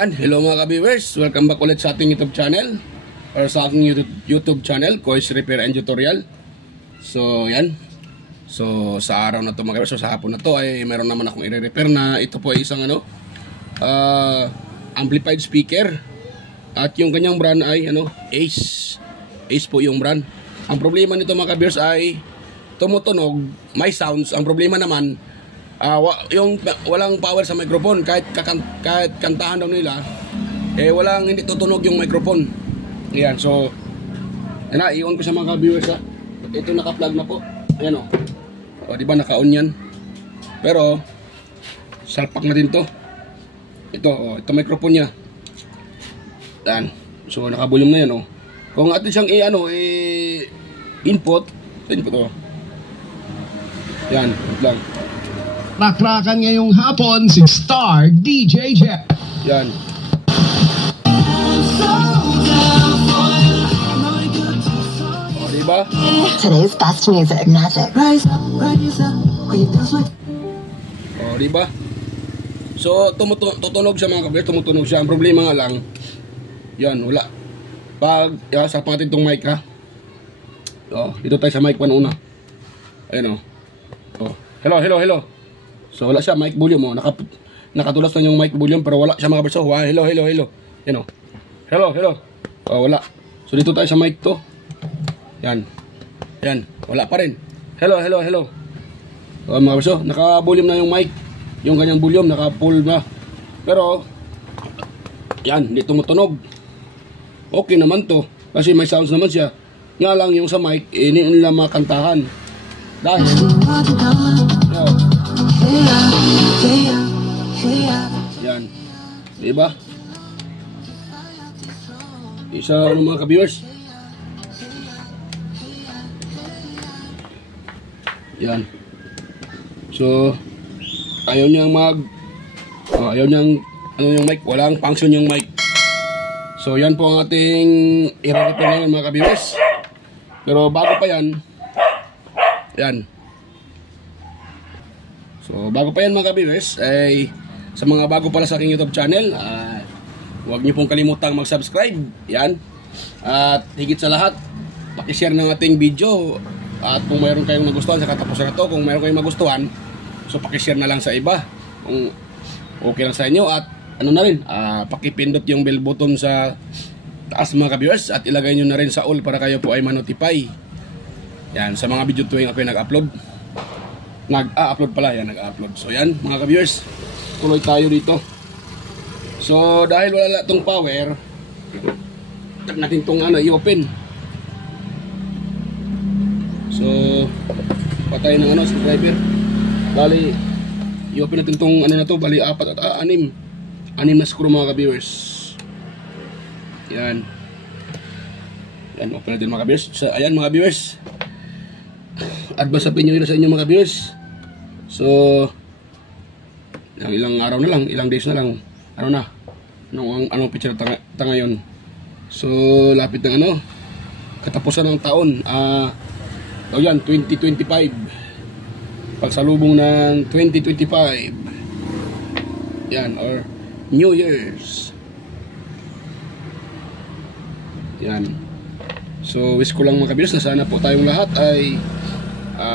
Yan, hello mga ka-viewers, welcome back ulit sa ating YouTube channel or sa aking YouTube channel, Kois Repair and Tutorial. So yan, so sa araw na to mga ka-viewers, so sa hapon na to ay meron naman akong i-repair na ito po ay isang amplified speaker. At yung kanyang brand ay Ace po yung brand. Ang problema nito mga ka-viewers ay tumutunog, may sounds. Ang problema naman yung walang power sa microphone, kahit kantahan daw nila hindi tutunog yung microphone. Ayan, so i-on ko sa mga viewers ha. Ito naka-plug na po. Ayan o, di ba naka-on yan, pero salpak na din to. Ito microphone nya. Ayan, so naka-volume na yan kung atin siyang input yan, lang. Rakrakan ngayong hapon si Star DJ Jeff. Yan. Diba? Today's best music, Magic. Diba? So, tutunog siya mga kabir, tumutunog siya. Ang problema nga lang, yan, wala. Pag, sa pangatin itong mic ha. Dito tayo sa mic 1 una. Ayan hello. So wala siya mic volume nakatulas na yung mic volume pero wala siya mga kabir. So hello. Yan hello. Wala. So dito tayo sa mic to. Yan. Wala pa rin. Hello. Mga kabir, so naka-volume na yung mic. Yung kanyang volume naka-full na. Pero yan, hindi tumutunog. Okay naman to kasi may sounds naman siya. Nga lang yung sa mic hindi nila makantahan. Dahil yan, diba? Isa mga ka-viewers. Yan. So ayaw niyang yung mic, walang function yung mic. So yan po ang ating i-repair ngayon mga ka-viewers. Pero bago pa yan, so bago pa yan mga ka-viewers, ay sa mga bago pala sa aking YouTube channel, huwag niyo pong kalimutang mag-subscribe. Yan. At higit sa lahat, paki-share ng ating video. At kung mayroon kayong nagustuhan sa katapusan na to, kung mayroon kayong magustuhan, so paki-share na lang sa iba kung okay lang sa inyo. At na rin, paki-pindot yung bell button sa taas mga ka-viewers at ilagay nyo na rin sa all para kayo po ay ma-notify. Yan, sa mga video tuwing ako nag-upload. Nag-upload pala, yan, nag-upload. So yan, mga ka-viewers, tuloy tayo dito. So, dahil wala itong power, tag natin itong i-open. So, patay ng screwdriver. Bali, i-open natin itong na to, bali 4 at 6 na screw mga ka-viewers. Yan. Yan, open natin mga ka-viewers. So, ayan mga viewers. Advance sa pinyo sa inyo mga viewers. So ilang araw na lang, ilang days na lang, anong picture ta ngayon. So lapit ng katapusan ng taon, yan 2025, pagsalubong ng 2025 yan, or New Year's yan. So wish ko lang mga viewers na sana po tayong lahat ay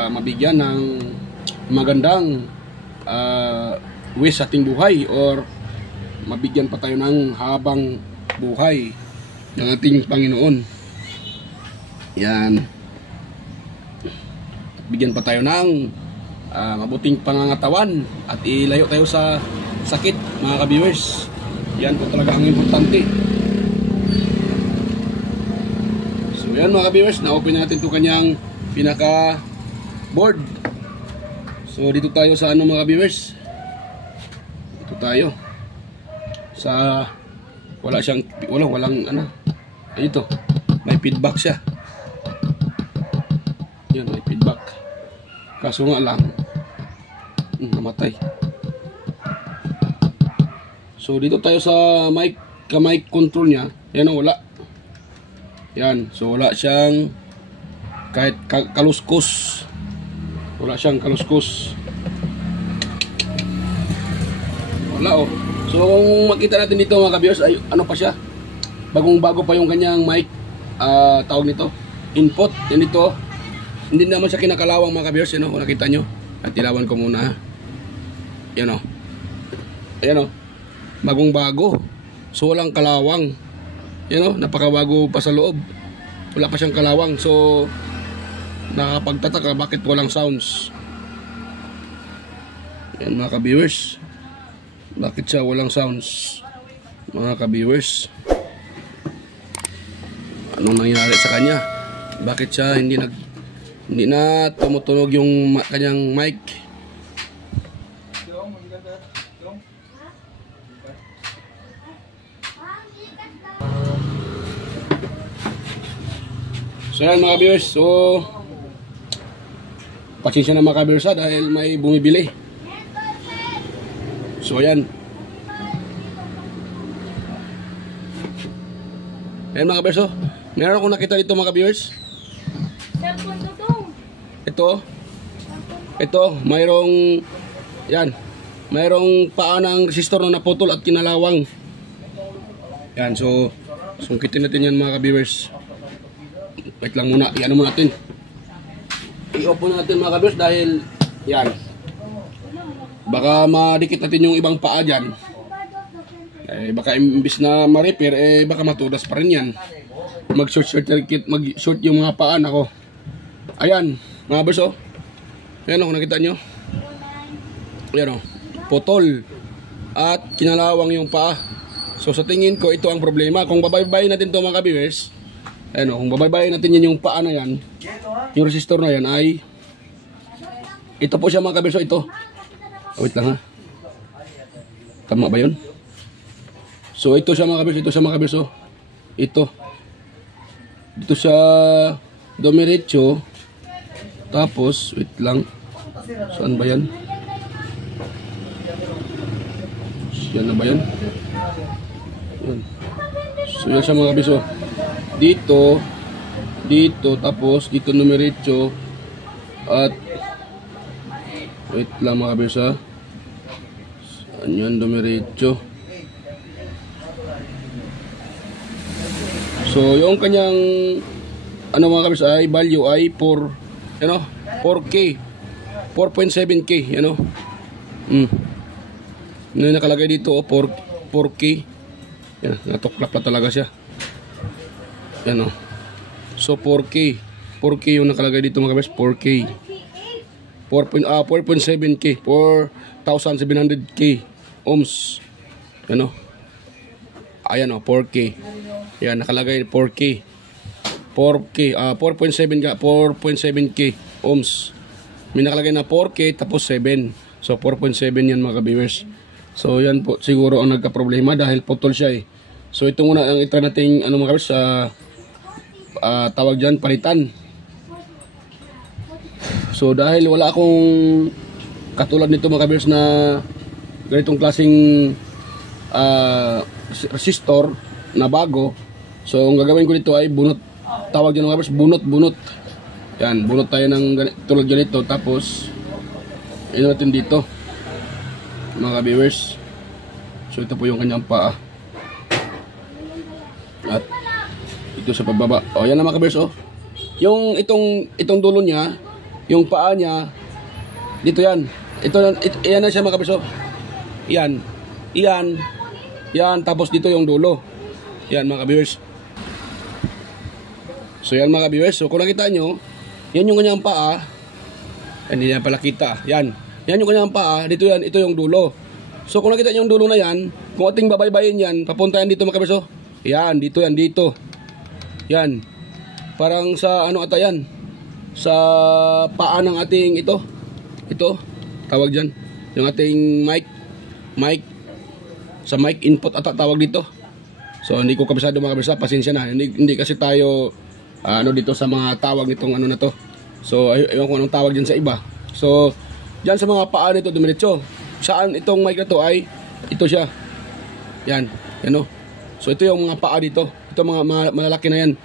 mabigyan ng magandang wish sa ating buhay, or mabigyan pa tayo ng habang buhay ng ating Panginoon. Yan. Bigyan pa tayo ng mabuting pangangatawan at ilayo tayo sa sakit mga ka-viewers. Yan po talaga ang importante. So yan mga ka-viewers, na-open natin ito kanyang pinaka board. So dito tayo sa mga viewers. Dito tayo sa walang ito. May feedback siya. Yan, may feedback. Kaso nga lang namatay. So dito tayo sa mic control niya. Yan wala. Yan, so wala siyang kahit kaluskos. Wala siyang kaluskos. Wala So kung makita natin dito mga ka-viewers, ay ano pa siya, bagong bago pa yung kanyang mic, tawag nito, input. Yan dito, hindi naman siya kinakalawang mga ka-viewers, yun o, kung nakita nyo. At ilawan ko muna, yan o, ayan o, bagong bago, so walang kalawang, yan o, napakabago pa sa loob, wala pa siyang kalawang. So nakapagtataka bakit walang sounds. Yan mga ka-viewers, bakit siya walang sounds mga ka-viewers? Anong nangyari sa kanya? Bakit siya hindi na tumutunog yung kanyang mic? So yan mga viewers, so pasensya na mga viewers dahil may bumibili. So yan. Ayan mga viewers, meron akong nakita dito mga viewers. Ito, mayroong yan, mayroong paa ng resistor na naputol at kinalawang. Yan, so sungkitin natin yan mga viewers. Wait lang muna, i-ano muna natin. I-off muna natin mga viewers dahil yan, baka madikit natin yung ibang paa dyan. Baka imbis na ma-repair, baka matudas pa rin yan. Mag-short yung mga paa. Ako, ayan mga viewers, ayan o, kung nakita nyo, ayan o, putol at kinalawang yung paa. So sa tingin ko ito ang problema. Kung babaybayin natin ito mga viewers, ayan o, kung babaybayin natin yan yung paa na yan, yung resistor na yan ay ito po siya mga viewers. Ito, wait lang ha, tama ba yun? So ito siya mga viewers, ito siya mga viewers. Ito dito siya dumiretso. Tapos wait lang, saan ba yan? Yan na ba yan? Yan. So yan siya mga viewers. Dito, tapos dito dumiretso. At wait lang mga viewers ha, saan yan dumiretso? So yung kanyang ano mga viewers ay value ay 4K 4.7K, ano? Nakalagay dito 4K. Yan, natuklap na talaga siya. Yan o. So 4K yung nakalagay dito mga viewers, 4K. 4.7K, 4,700K ohms. Yan o. Ayan o, 4K. Yan, nakalagay 4K. 4.7K ohms. May nakalagay na 4K tapos 7. So 4.7 yan mga viewers. So yan po siguro ang nagka-problema dahil putol siya eh. So ito muna ang itra nating ano mga viewers, tawag dyan, palitan. So dahil wala akong katulad nito mga viewers na ganitong klaseng resistor na bago, so ang gagawin ko dito ay bunot. Tawag dyan mga viewers, bunot. Yan, bunot tayo ng tulad ganito. Tapos ino natin dito mga viewers. So ito po yung kanyang paa. At ito sa pababa. O yan na mga viewers. Yung itong dulo niya, yung paa niya, dito yan. Yan na siya mga viewers. Yan, tapos dito yung dulo. Yan mga viewers. So yan mga viewers. So kung nakita nyo, yan yung kanyang paa. Hindi niya pala kita. Yan yung kanyang paa. Dito yan, ito yung dulo. So kung nakita nyo yung dulo na yan, kung ating babaybayin yan, papunta yan dito mga viewers. Yan, dito. Yan. Parang sa ano ata yan, sa paa ng ating ito, tawag dyan, yung ating mic, sa mic input ata tawag dito. So hindi ko kabisado mga kabisa, pasensya na, hindi kasi tayo ano dito sa mga tawag nitong ano na to. So ewan ko anong tawag dyan sa iba. So dyan sa mga paa nito dumiretso. Saan itong mic na to ay ito siya. Yan o. So ito yung mga paa dito. Ito mga malalaki na yan.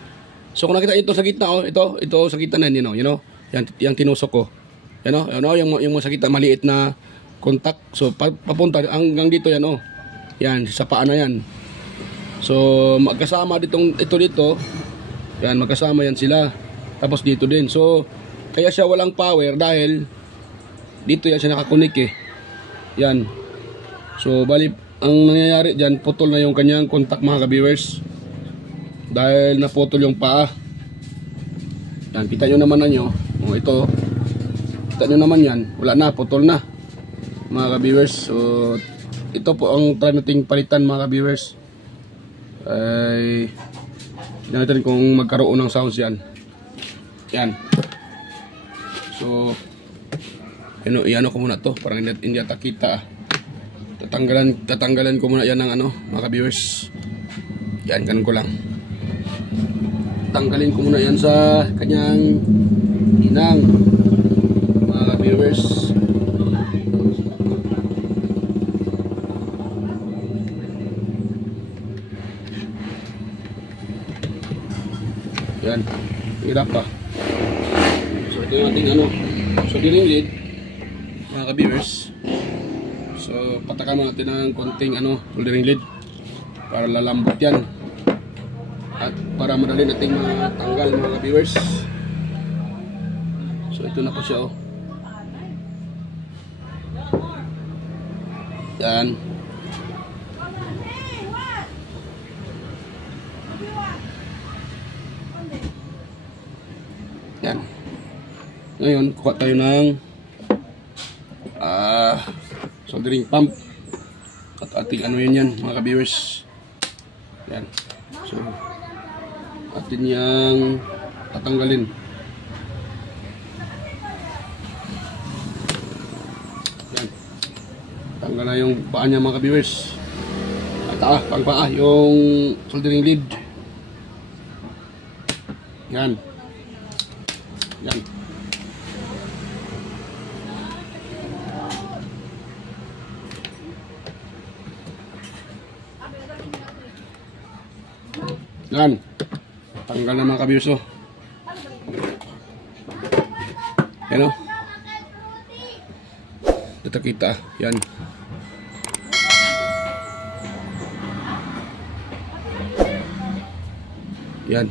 So kung nakita ito sa gitna, ito sa gitna na yan, you know. Yan tinusok ko. Yan o, yung sa gitna maliit na contact. So papunta hanggang dito yan o. Yan, sa paa na yan. So, magkasama ito dito. Yan, magkasama yan sila. Tapos dito din. So, kaya siya walang power dahil dito yan siya nakakunik eh. Yan. So, bali, ang nangyayari dyan, putol na yung kanyang contact mga ka-viewers. Dahil naputol yung paa. Yan, kita nyo naman na nyo. O, ito. Kita nyo naman yan. Wala na, putol na. Mga ka-viewers. So, ito po ang try nating palitan mga ka-viewers. Ay, tignan natin kung magkaroon ng sounds yan. Yan. So, iano ko muna to. Parang hindi ata kita. Tatanggalan ko muna yan ng mga ka-viewers. Yan, ganun ko lang. Tanggalin ko muna yan sa kanyang inang, mga ka-viewers. Yan, hirap pa. So ito yung ating soldering lead, mga ka-viewers. So patakan natin ng konting soldering lead para lalambot yan at para madali nating matanggal mga ka-viewers. So ito na po siya yan. Yan. Ngayon, kuha tayo ng soldering pump at ating yan mga ka-viewers. Yan. So, atin yang tatanggalin. Yan. Tanggal na yung paa niya mga ka-viewers. At pang paa, yung soldering lead. Yan. Yan. Yan. Tanggal na mga ka-viewers. Yan Dito kita. Yan. Yan.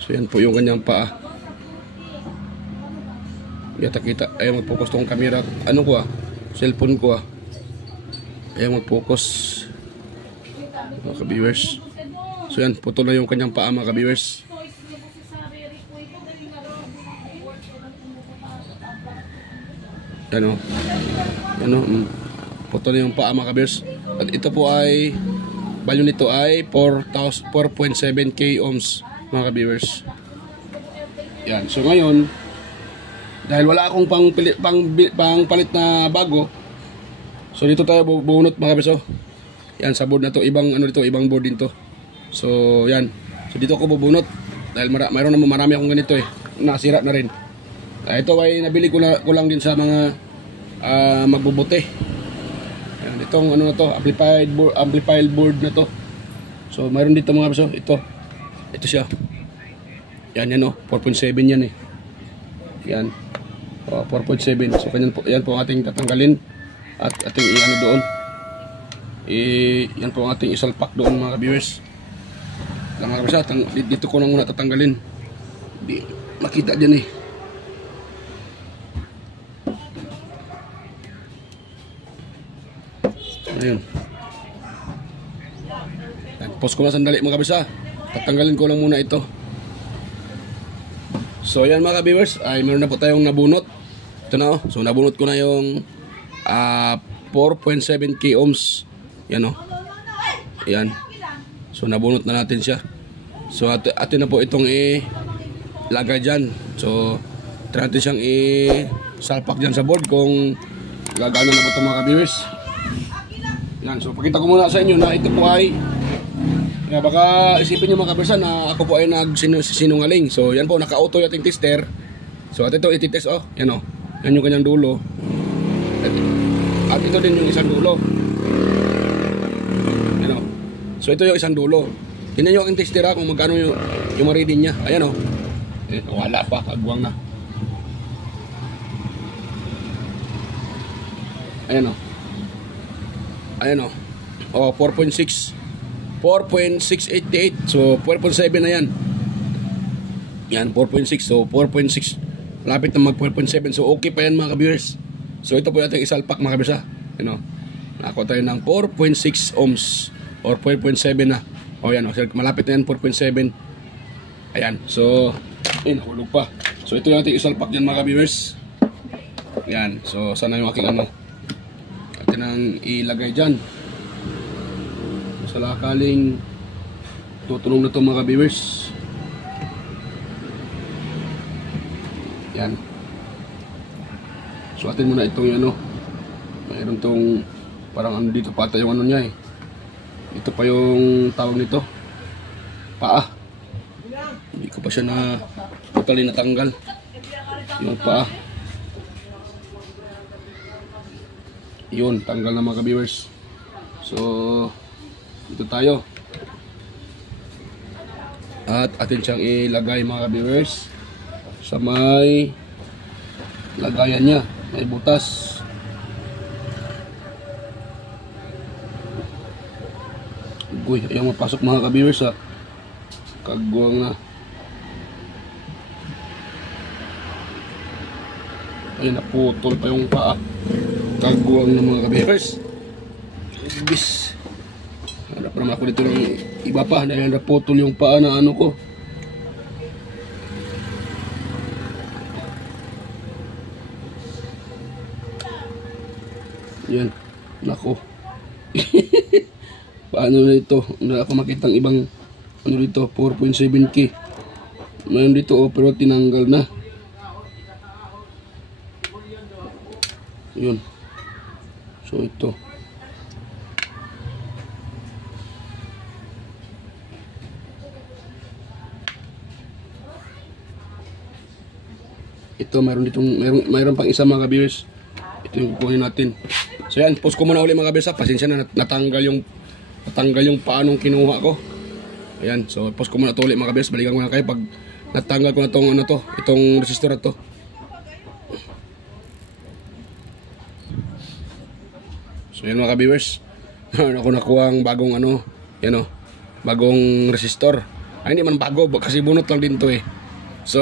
So yan po yung kanyang paa. Yata kita, ayaw mag-focus tong camera. Cellphone ko ayaw mag-focus mga ka-viewers. So yan, putol na yung kanyang paa mga ka-viewers. Yan putol na yung paa mga ka-viewers. At ito po ay value nito ay 4.7k ohms mga ka-viewers. Yan, so ngayon dahil wala akong pangpalit na bago, so dito tayo bunot mga kabiso. Yan sa board na to, ibang ibang board din to. So yan, so dito ako bubunot dahil mayroon naman marami akong ganito nasira na rin. Ito ay nabili ko lang din sa mga magbubuti. Yan, itong na to, amplified board na to. So mayroon dito mga kabiso, ito siya. Yan 4.7 yan Yan. 4.7. So yan po ang ating tatanggalin at ating doon. Yan po ang ating isalpak doon mga viewers. Mga kabisa, dito ko na muna tatanggalin. Di makita dyan Ayun. Pause ko na sandali mga kabisa. Tatanggalin ko lang muna ito. So yan mga viewers, ay meron na po tayong nabunot. Ito na So nabunot ko na yung 4.7k ohms. Yan Yan. So nabunot na natin siya. So atin na po itong ilagay dyan. So try natin siyang salpak dyan sa board kung gagana na po ito mga viewers. Yan. So pakita ko muna sa inyo na ito po ay baka isipin nyo mga kabersa na ako po ay nagsinungaling. So yan po, naka-auto yung ating tester. So at ito ititest yan yan yung kanyang dulo. At ito din yung isang dulo. Yan So ito yung isang dulo. Tingnan nyo aking tester kung magkano yung ma-reading niya. Ayan wala pa, kagwang na. Ayan O, 4.6. 4.688. So, 4.7 na yan. Yan, 4.6. So, 4.6. Lapit na mag 4.7. So, okay pa yan mga ka-viewers. So, ito po natin isalpak mga ka-viewers ha. You know, nakakuha tayo ng 4.6 ohms or 4.7 na. O, yan. O, malapit na yan, 4.7. Ayan. So, nahulog pa. So, ito natin isalpak dyan mga ka-viewers. Yan. So, sana yung aking ano. Atin ang ilagay dyan. So, lakaling tutunog na ito mga ka-viewers. Yan. So, atin muna itong ano. Mayroon itong parang ano dito pata yung ano niya eh. Ito pa yung tawag nito. Paa. Hindi ko pa siya na totally natanggal. Yung paa. Yun, tanggal na mga ka-viewers. So, ito tayo. At atin siyang ilagay mga ka-viewers sa may lagayan niya, may butas. Uy, ayaw mapasok mga ka-viewers ha. Kagwang na. Ay, naputol pa yung paa. Kagwang na mga ka-viewers. Bis. Harap naman ako dito ng iba pa dahil naputol yung paa na ano ko. Yan. Nako. Paano na ito? Wala ako makitang ibang ano dito, 4.7K. Mayroon dito oh, pero tinanggal na. Yun. So ito. Ito mayroon ditong mayroon pang isa mga ka-viewers. Ito yung kukunin natin. So yan, post ko muna uli mga ka-viewers. Pasensya na natanggal yung paanong kinuha ko. Ayan, so post ko muna ito ulit mga ka-viewers. Balikan ko na kayo pag natanggal ko na itong ano to, itong resistor na to. So yan mga ka-viewers. Ako nakuha ang bagong ano, yan o, bagong resistor. Ay hindi man bago kasi bunot lang din to eh. So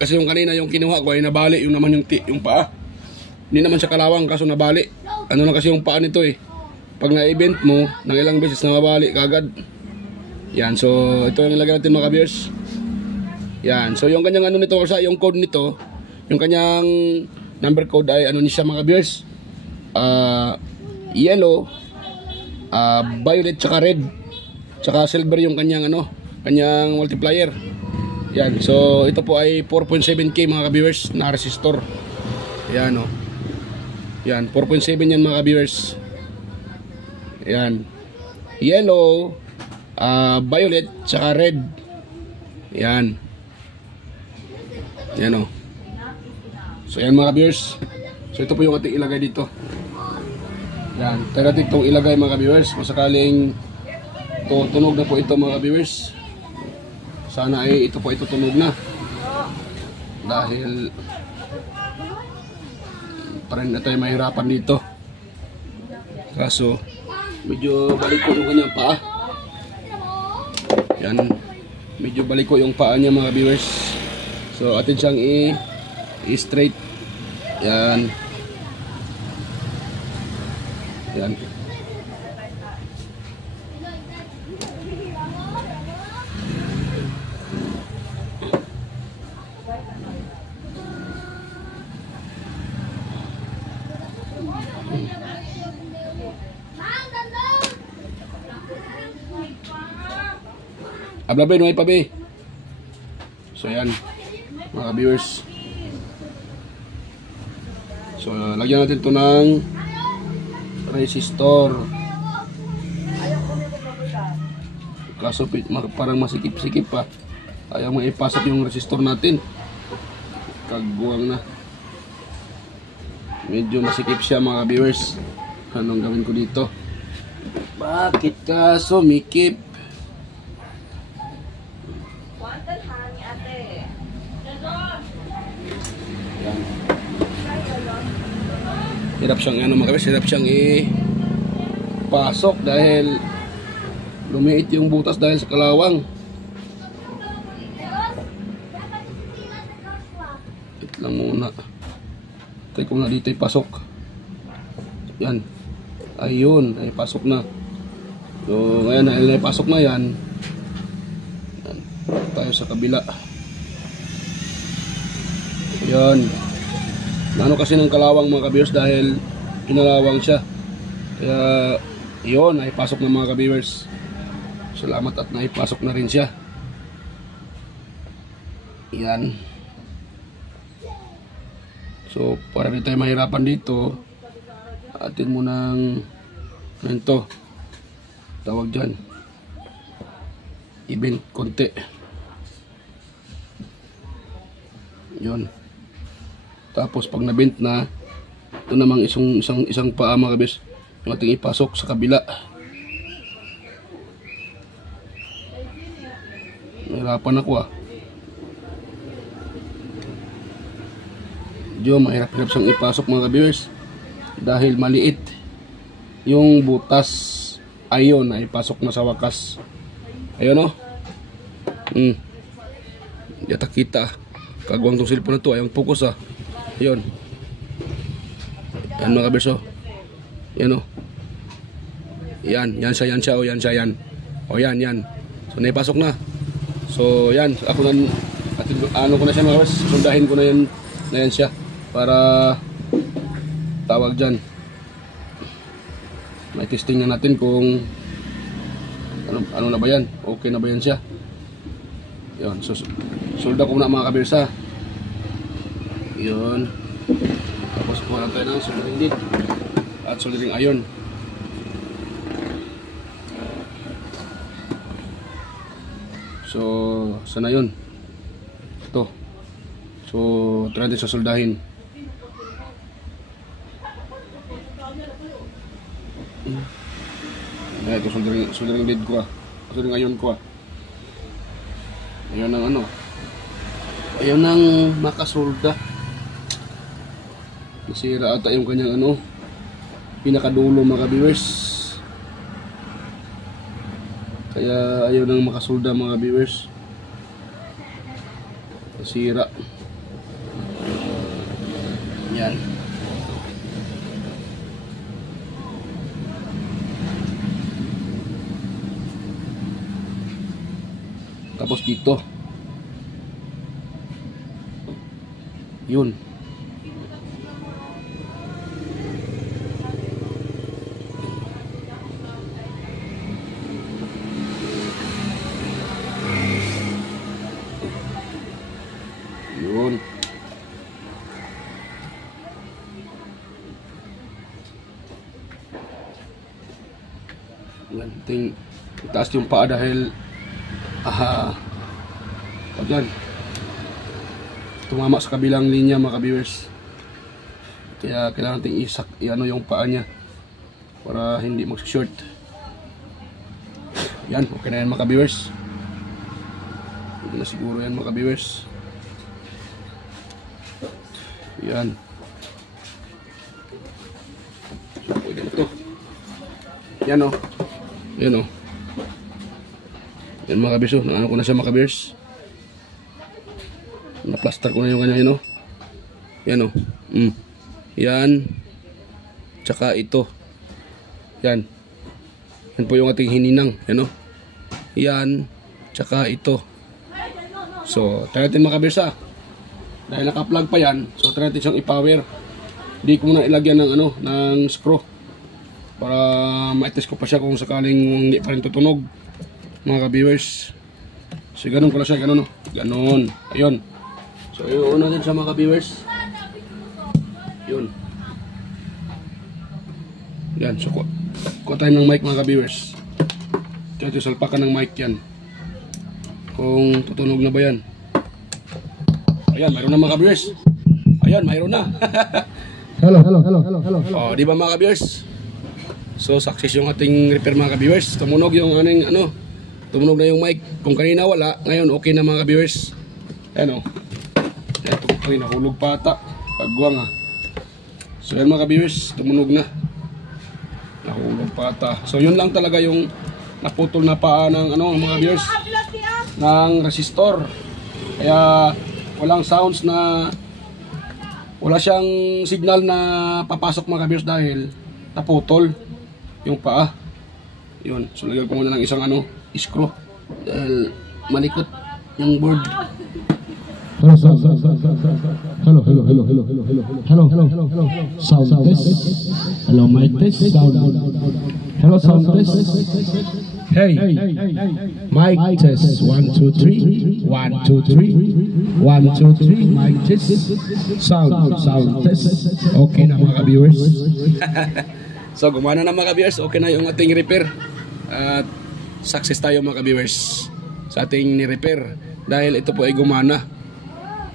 kasi yung kanina yung kinuha ko ay nabali yung naman yung paa. Hindi naman siya kalawang kaso nabali. Ano na kasi yung paa nito eh. Pag na-event mo, ng ilang beses na mabali kagad. Yan, so ito yung ilagay natin mga ka-viewers. Yan, so yung kanyang ano nito, yung code nito, yung kanyang number code ay ano niya mga ka-viewers. Yellow, violet, tsaka red. Tsaka silver yung kanyang ano, kanyang multiplier. Yan, so ito po ay 4.7K mga ka-viewers na resistor. Yan o. Yan, 4.7 yan mga ka-viewers. Yan. Yellow, violet, tsaka red. Yan. Yan o. So yan mga ka-viewers. So ito po yung ating ilagay dito. Yan. Tayo natin itong ilagay mga ka-viewers. Kung sakaling tutunog na po ito mga ka-viewers. Sana ay ito po itutunog na. Dahil parang na tayo mahirapan dito. Kaso medyo baliko yung kanyang paa. Yan. Medyo baliko yung paa niya mga viewers. So atin siyang i-straight. Yan. Yan. Abla no ay pabe. So yan mga viewers. So lagyan natin ito ng resistor. Kaso parang masikip-sikip pa. Ayaw mo ipasok yung resistor natin. Kagbuwang na. Medyo masikip siya mga viewers. Anong gawin ko dito? Bakit ka sumikip? Hirap siyang ano mga viewers, hirap siyang pasok dahil lumiit yung butas dahil sa kalawang. Ito lang muna. Try ko na dito ipasok. Yan. Ayun, ay pasok na. So ngayon ay pasok na yan. Yan. Tayo sa kabila. Yan. Ano kasi ng kalawang mga ka-viewers dahil kinalawang siya. Kaya yun, naipasok ng mga ka-viewers. Salamat at naipasok na rin siya. Yan. So para di tayo mahirapan dito, atin mo ng ito, tawag dyan, event konti. Yun. Tapos pag nabent na, ito namang isang paa mga kabis, yung ating ipasok sa kabila. Nahirapan ako Medyo mahirap-hirap siyang ipasok mga kabis dahil maliit yung butas. Ayun, ay pasok na sa wakas. Ayun Yata kita. Kagwang tong cellphone na to, ayong focus Ayun. Yan mga kaberso. Yan Yan siya. Yan. So naipasok na. So yan, ako na ano ko na siya mga kaberso. Sundahin ko na yan siya para tawag dyan. May testing na natin kung ano na ba yan. Okay na ba yan siya. Yun. So solda ko na mga kabersa. Yun. Tapos kuha tayo ng soldering lead at soldering iron. So sana yun. Ito. So try natin sa soldahin. Ito soldering lead ko soldering iron ko Ayun ang ayun ang makasolda. Nasira ata yung kanyang pinakadulo mga viewers. Kaya ayaw nang makasolda mga viewers. Nasira. Yan. Tapos dito. Yun. Yun. Yan, itaas yung paa dahil yan, tumama sa kabilang linya mga ka-viewers. Kaya kailangan natin i-ano yung paa niya para hindi mag-short. Yan, okay na yan mga ka-viewers. Hindi na siguro yan mga ka-viewers. Yan. So, pwede na ito. Yan Yan Yan mga ka-viewers. Naano ko na siya mga ka-viewers. Na-plaster ko na yung kanya Yan Yan. Tsaka ito. Yan. Yan po yung ating hininang. Yan. Tsaka ito. So, try natin mga ka-viewers dahil naka-plug pa yan. So, try natin siyang i-power. Di ko muna ilagyan ng screw para ma-test ko pa siya kung sakaling hindi pa rin tutunog mga ka-viewers. So, ganun ko lang siya. Ganun. Ayun. So, yun natin sa mga ka-viewers. Yun. Yan. So, kuha tayo ng mic mga ka-viewers. Ito salpakan ng mic yan. Kung tutunog na ba yan. Ayan, mayroon na mga ka-viewers. Ayan, mayroon na. Hello. Oh, di ba mga ka-viewers? So, success yung ating repair mga ka-viewers. Tumunog yung tumunog na yung mic. Kung kanina wala, ngayon okay na mga ka-viewers. Ayan Ito kanina, hulog pa ata. Pagwang So yan mga ka-viewers, tumunog na. Nahulog pata. So yun lang talaga yung naputol na paa ng ano mga viewers ng resistor. Kaya walang sounds na wala siyang signal na papasok mga viewers dahil naputol yung paa. Yun. So lagyan ko muna ng isang ano screw dahil malikot yung board. Hello, sound test. Hello, mic test. Sound. Hello, sound test. Hey, mic test. 1, 2, 3. 1, 2, 3. 1, 2, 3. Mic test. Sound test. Okay na mga viewers. So gumana na mga viewers. Okay na yung ating repair. At success tayo mga viewers sa ating ni-repair dahil ito po ay gumana.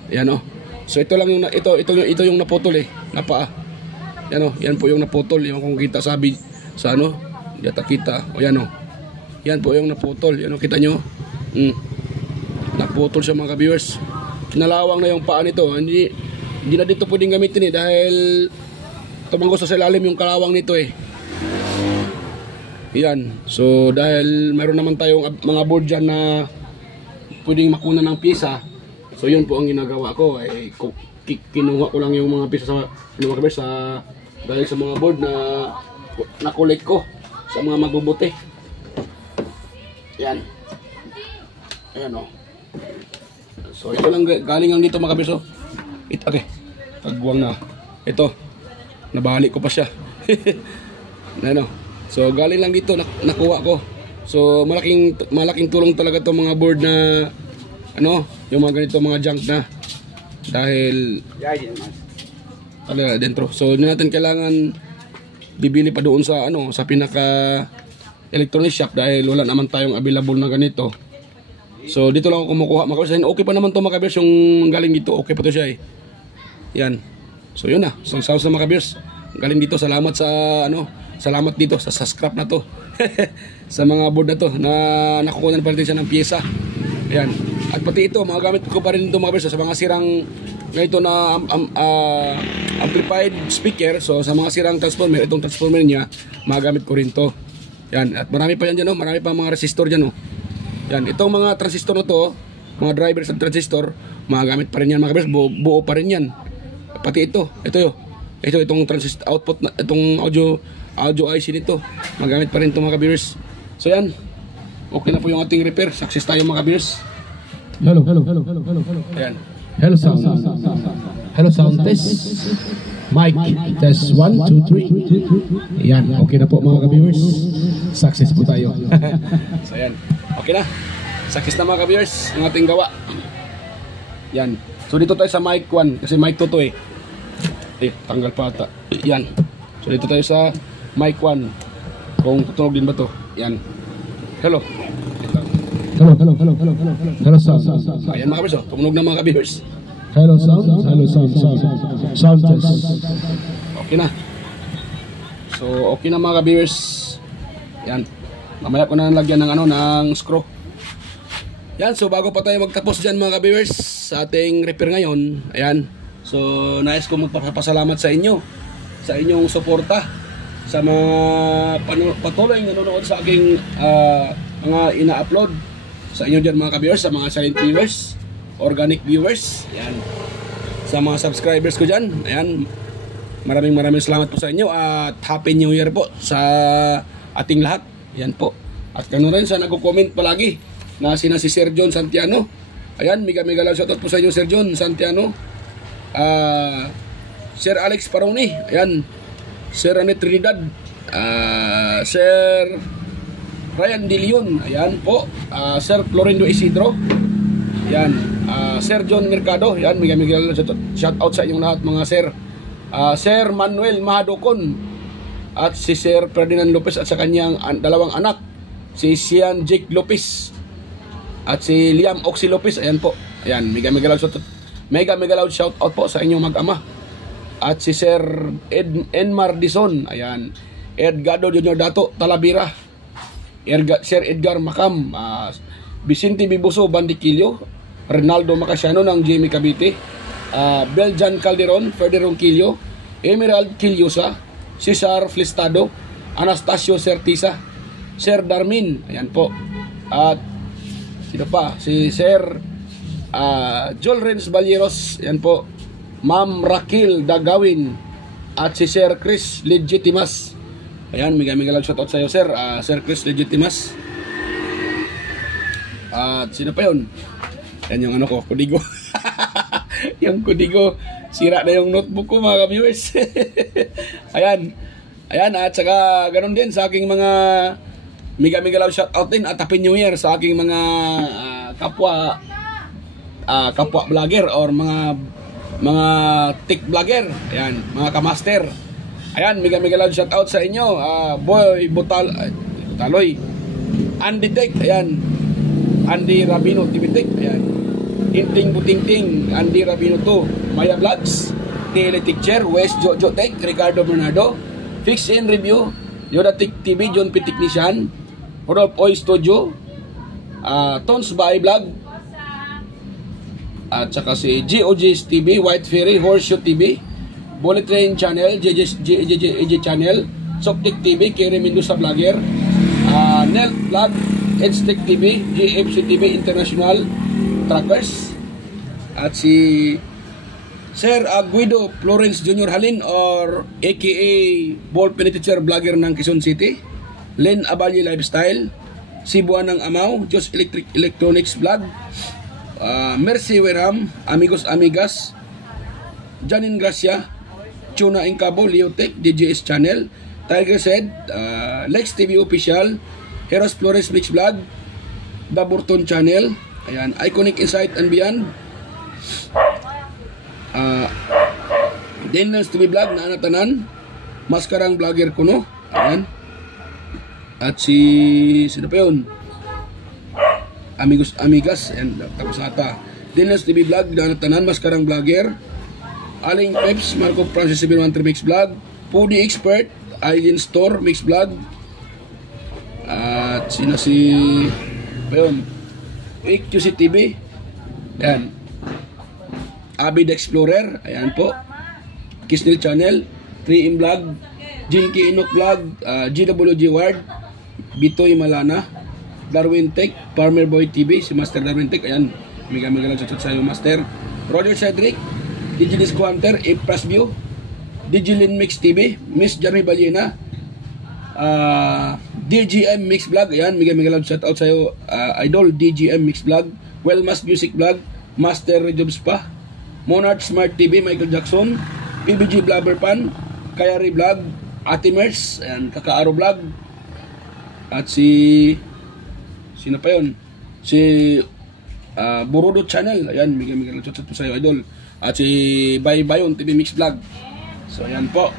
Yan oh. So ito lang yung ito yung naputol eh, na paa. Yan oh, yan po yung naputol. Yung kung kita sabi sa ano, yata kita. O yan oh. Yan po yung naputol. Yan oh, kita nyo. Naputol siya mga viewers. Kinalawang na yung paa nito. Hindi na dito pwedeng gamitin eh dahil tumanggo sa ilalim yung kalawang nito eh. Yan. So dahil mayroon naman tayong mga board dyan na pwedeng makuna ng pisa. So yun po ang ginagawa ko ay kinuha ko lang yung mga pisa sa dahil sa mga board na nakolek ko sa mga magbubuti. Yan. Ayan o. So ito lang galing ang dito mga kabiso. Okay. Tagwang na. Ito. Nabalik ko pa siya. Ayan o. So galing lang dito nakuha ko. So malaking tulong talaga itong mga board na ano, yung mga ganito mga junk na dahil dentro. So hindi natin kailangan bibili pa doon sa ano, sa pinaka electronic shop dahil wala naman tayong available na ganito. So dito lang ako kumukuha mga kabers. Okay pa naman to mga kabers yung galing dito. Okay pa to siya eh. Yan. So yun na. So sa mga kabers, galing dito. Salamat sa ano, salamat dito sa scrap na to. Sa mga board na to na nakukuha na pa rin siya ng pyesa. Ayan. At pati ito, mga gamit ko pa rin ito mga kabers sa mga sirang ganito na amplified speaker. So sa mga sirang transformer, itong transformer niya, magamit ko rin to. Yan, at marami pa yan dyan, no? Marami pa mga resistor dyan, no? Yan, itong mga transistor na to, mga drivers at transistor, magamit pa rin yan mga kabers, buo pa rin yan. Pati ito itong transistor output na, itong audio IC nito, magamit pa rin ito mga kabers. So yan, okay na po yung ating repair. Success tayo mga kabers. Hello. Ayan. Hello, sound. Hello, sound test. Mic test 1, 2, 3. Yan, okay na po mga ka-viewers. Success po tayo. So yan, okay na. Success na mga ka-viewers ang ating gawa. Yan. So dito tayo sa mic 1 kasi mic 2 to eh. Tanggal pa ata. Yan. So dito tayo sa mic 1. Kung tutunog din ba to? Yan. Hello. Hello, sound. Ayan mga kabers, tumunog na mga ka-viewers. Hello, sound. Sound test. Okay na. So okay na mga ka-viewers. Yan. Mamaya ko na lagyan ng ng screw. Yan, so bago pa tayo magtapos dyan mga ka-viewers sa ating repair ngayon, ayan. So nais ko magpapasalamat sa inyo sa inyong suporta sa mga patuloy nanonood sa aking mga ina-upload sa inyo dyan mga ka-viewers, sa mga silent viewers, organic viewers, yan. Sa mga subscribers ko dyan, ayan. Maraming salamat po sa inyo at Happy New Year po sa ating lahat. Yan po. At ganoon rin sa nagko-comment palagi na si Sir John Santiano. Ayan, mega love shoutout po sa inyo Sir John Santiano. Sir Alex Paroni, ayan. Sir Anet Trinidad, Sir Ryan De Leon, ayan po. Sir Florindo Isidro, ayan. Sir John Mercado, ayan. Mega shoutout sa inyong lahat mga sir. Sir Manuel Mahadokon at si Sir Ferdinand Lopez at sa kanyang dalawang anak, si Sian Jake Lopez at si Liam Oxy Lopez, ayan po. Ayan, mega loud shoutout po sa inyong mag-ama. At si Sir Enmar Dison, ayan. Edgardo Junior Dato Talavera, Sir Edgar Macam, Vicente Bibuso Bandiquillo, Ronaldo Macasiano ng Jamie Cavite, Beljan Calderon, Ferdinand Quillo, Emerald Quillosa, Cesar Flistado, Anastasio Certisa, Sir Darmin, ayan po. At sino pa? Si Sir Joel Renz Balyeros, ayan po. Ma'am Raquel Dagawin at si Sir Chris Legitimas. Ayan, mega love shoutout sa iyo, Sir. Sir Chris Legitimas. At sino pa yun? Yan yung ano ko, kudigo. Yung kudigo, sira na yung notebook ko, mga viewers. Ayan. Ayan, at saka ganun din sa aking mga mega love shoutout din at Happy New Year sa aking mga kapwa vlogger or mga tech vlogger. Ayan, mga kamaster. Ayan, mega love shoutout sa inyo. Boy Taloy, Andy Tech, ayan. Andy Rabino TV Tech, ayan. Inting Butingting, Andy Rabino 2, Maya Vlogs, Tele Teacher, West Jojo Tech, Ricardo Bernardo, Fix and Review, Yoda Tech TV, John P. Technician, Rodolph Oy Studio, Tons Bahay Vlog, at saka si GOJ's TV, White Fairy, Horseshoe TV, Bullet Train Channel, JJ Channel, Soktik TV, Kerry Mendoza Vlogger, Nel Vlog, Edstech TV, GFC TV International Trackers, at si Sir Guido Florence Jr. Halin or aka Ball Penitentiary Vlogger ng Quezon City, Len Abalye Lifestyle, Cebuan ng Amaw, Just Electronics Vlog, Mercy Werham, Amigos Amigas, Janine Gracia, Chuna Incabo, Leotech, DJS Channel, Tiger Said, Lex TV Official, Heros Flores Mix Vlog, The Burton Channel, ayan, Iconic Insight and Beyond, Daniels TV Vlog na anatanan, Maskarang Vlogger Kuno, ayan, at sino pa yun? Amigos Amigas, ayan, tapos nata. Daniels TV Vlog na anatanan, Maskarang Vlogger, Aling Peps, Marco Francis 713 Mix Vlog, Foodie Expert, Island Store Mix Vlog, at sino si ayun, QC TV, ayan, Abid Explorer, ayan po, Kisnil Channel, 3M Vlog, Jinky Inok Vlog, GWG Ward, Bitoy Malana, Darwin Tech, Farmer Boy TV, si Master Darwin Tech, ayan, mega lang chat sa iyo, Master. Roger Cedric, Digilis Quanter, A Plus View, Digilin Mix TV, Miss Jamie Baliena, DGM Mix Vlog, ayan, mega lang shout out sa iyo, Idol DGM Mix Vlog, Wellmas Music Vlog, Master Jobs pa, Monarch Smart TV, Michael Jackson, PBG Blabber Pan, Kayari Vlog, Ate Mers, ayan, Kakaaro Vlog, at sino pa yun? Si Burudo Channel, ayan, mega lang shout out sa iyo, Idol, at si Baybayon TV Mix Vlog. So ayan po.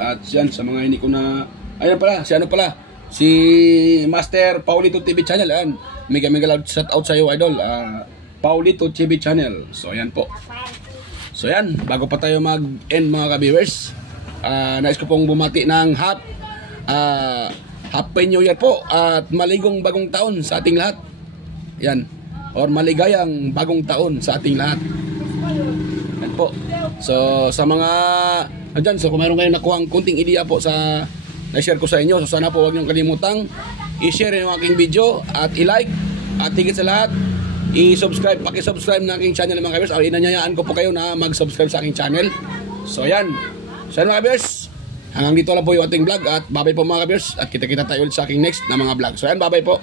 At yan, sa mga hindi ko na, ayan pala, si Master Paulito TV Channel, ayan, mega loud shout out sa iyo, Idol, Paulito TV Channel. So ayan po. So ayan, bago pa tayo mag-end, mga ka-viewers, nais ko pong bumati ng Happy New Year po at maligong bagong taon sa ating lahat. Yan, or maligayang bagong taon sa ating lahat. Yan po. So sa mga andyan, so kung mayroon kayong nakuhang kunting ideya po sa na-share ko sa inyo, so sana po huwag niyong kalimutang i-share yung aking video at i-like at higit sa lahat i-subscribe, paki-subscribe ng aking channel, mga kabers. Inanyayaan ko po kayo na mag-subscribe sa aking channel. So yan, so mga kabers, hanggang dito lang po yung ating vlog at babay po, mga kabers, at kita-kita tayo ulit sa aking next na mga vlog. So yan, babay po.